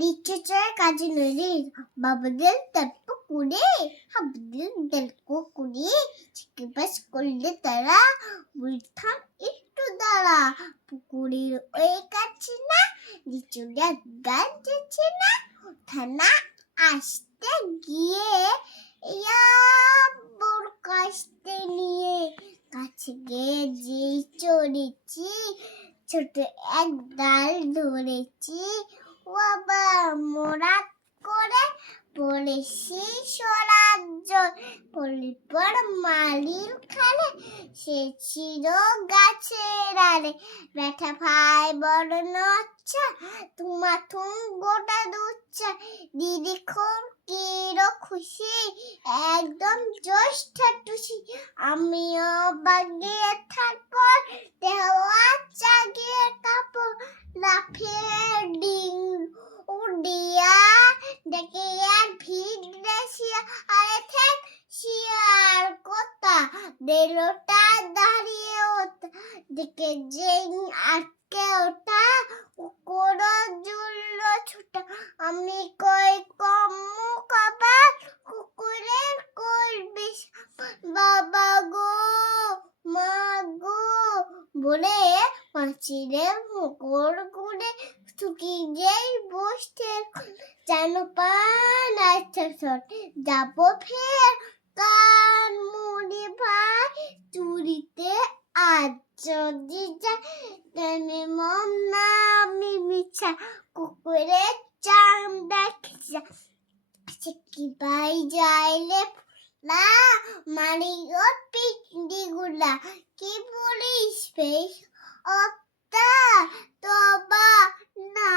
লিচুচের কাজে নইলে বাবাদের তল্প করে হাবদের দল্প করে চিকেবাস করলে তারা বলতাম একটু দাঁড়া পুকুরের ওই কাছে না লিচুরা গান যাচ্ছে না থানা আসতে গিয়ে বড় কাশতে নিয়ে কাছে গিয়ে যেই চড়েছি ছোট এক ডাল ধরেছি বাবা মোরাত করে পড়েছি স্বরাজ্য পর মালির খালে সে ছিল গাছের আলে ব্যাটা ভাই বড় নচ্ছা তোমা তুম গোটা দুচ্ছা দিদি খুব কিরো খুশি একদম জ্যৈষ্ঠ টুসি আমিও বাগিয়ে থাকবো দেওয়া চাগিয়ে কাপড় লাফিয়ে ডিং উড়িয়া ডেকে আর ভিড়ে শিয়া আরে থেক শিয়ার কোথা দেলোটা দাঁড়িয়ে ওঠা দেখে যেই আটকে ওঠা কুকুরও জুড়ল ছুটা আমি কই কম্মু খাবার কুকুরের করবি বাবা গো মা গো বলে পাঁচিলে মুকুর ঘুরে থুকি যেই বসতে যেন পান আচ্ছা যাব ফের কান মুড়ি ভাই চুরিতে আজ যদি যায় মম না আমি মিছা কুকুরের চাম দেখছে কি ভাই যাইলে না মারি গো পিন্ডি গুলা কি বলিস বেশ অত্তা তবা না